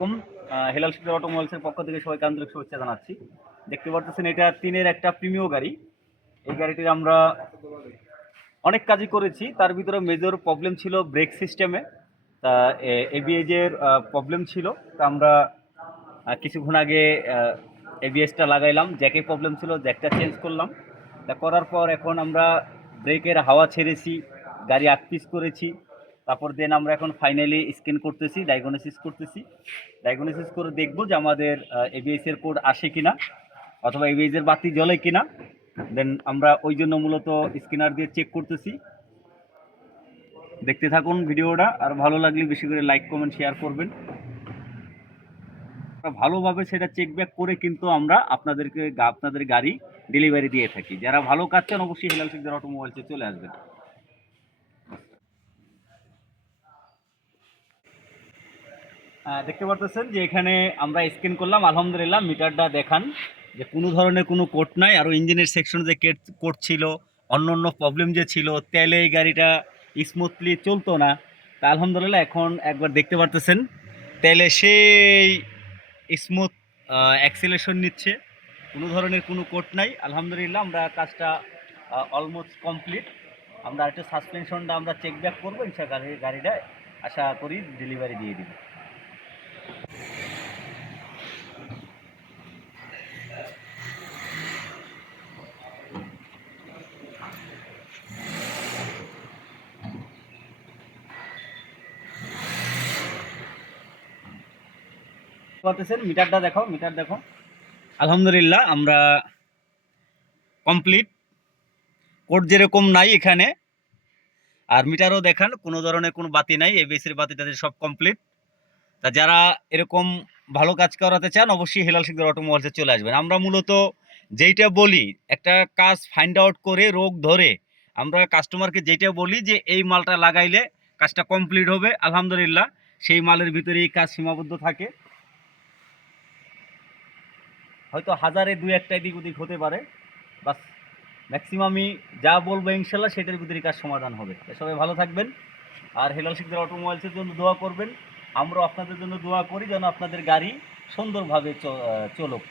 আসসালামু আলাইকুম। হেলাল শিকদার অটোমোবাইলসের পক্ষ থেকে সবাইকে আন্তরিক শুভেচ্ছা জানাচ্ছি। দেখতে পারতেছেন এটা টিনের একটা প্রিমিয় গাড়ি। এই গাড়িটির আমরা অনেক কাজই করেছি, তার ভিতরে মেজর প্রবলেম ছিল ব্রেক সিস্টেমে। তা এবিএসের প্রবলেম ছিল। তা আমরা কিছুক্ষণ আগে এবিএসটা লাগাইলাম, জ্যাকে প্রবলেম ছিল, জ্যাকটা চেঞ্জ করলাম। তা করার পর এখন আমরা ব্রেকের হাওয়া ছেড়েছি, গাড়ি আটপিস করেছি। তারপর দেন আমরা এখন ফাইনালি স্ক্যান করতেছি, ডায়াগনোসিস করতেছি। ডায়াগনোসিস করে দেখবো যে আমাদের এবিএস এর কোড আসে কিনা, অথবা এবিএস এর বাতি জ্বলে কিনা। দেন আমরা ওই জন্য মূলত স্ক্যানার দিয়ে চেক করতেছি। দেখতে থাকুন ভিডিওটা, আর ভালো লাগলে বেশি করে লাইক কমেন্ট শেয়ার করবেন। ভালোভাবে সেটা চেক ব্যাক করে কিন্তু আমরা আপনাদের গাড়ি ডেলিভারি দিয়ে থাকি। যারা ভালো কাজ চান অবশ্যই হেলাল শিকদার অটোমোবাইলসে চলে আসবেন। দেখতে পারতেছেন যে এখানে আমরা স্ক্যান করলাম, আলহামদুলিল্লাহ মিটারটা দেখান যে কোনো ধরনের কোনো কোড নাই। আর ইঞ্জিনের সেকশন যে কোড ছিল, অন্য অন্য প্রবলেম যে ছিল, তেলে এই গাড়িটা স্মুথলি চলতো না। তা আলহামদুলিল্লাহ এখন একবার দেখতে পারতেছেন তেলে সেই স্মুথ অ্যাক্সেলেশন নিচ্ছে, কোনো ধরনের কোনো কোড নাই। আলহামদুলিল্লাহ আমরা কাজটা অলমোস্ট কমপ্লিট। আমরা একটু সাসপেনশনটা আমরা চেক ব্যাক করবো, ইনশাআল্লাহ গাড়িটা আশা করি ডেলিভারি দিয়ে দিব। পাচ্ছেন মিটারটা দেখো, মিটার দেখো, আলহামদুলিল্লাহ আমরা কমপ্লিট। কোড যেরকম নাই এখানে, আর মিটারও দেখান কোনো ধরনের কোনো বাতি নাই, এবিএসির বাতি টাতি সব কমপ্লিট। তা যারা এরকম ভালো কাজ করাতে চান অবশ্যই হেলাল শিকদার অটোমোবাইলসে চলে আসবেন। আমরা মূলত যেইটা বলি, একটা কাজ ফাইন্ড আউট করে রোগ ধরে আমরা কাস্টমারকে যেটা বলি যে এই মালটা লাগাইলে কাজটা কমপ্লিট হবে, আলহামদুলিল্লাহ সেই মালের ভিতরেই কাজ সীমাবদ্ধ থাকে। হয়তো হাজারে দু একটা এদিক ওদিক হতে পারে, বাস ম্যাক্সিমামই যা বলবো ইনশাল্লাহ সেটার ভিতরে কাজ সমাধান হবে। সবাই ভালো থাকবেন, আর হেলাল শিকদার অটোমোবাইলসের জন্য দোয়া করবেন। আমরা আপনাদের জন্য দোয়া করি যেন আপনাদের গাড়ি সুন্দরভাবে চলুক।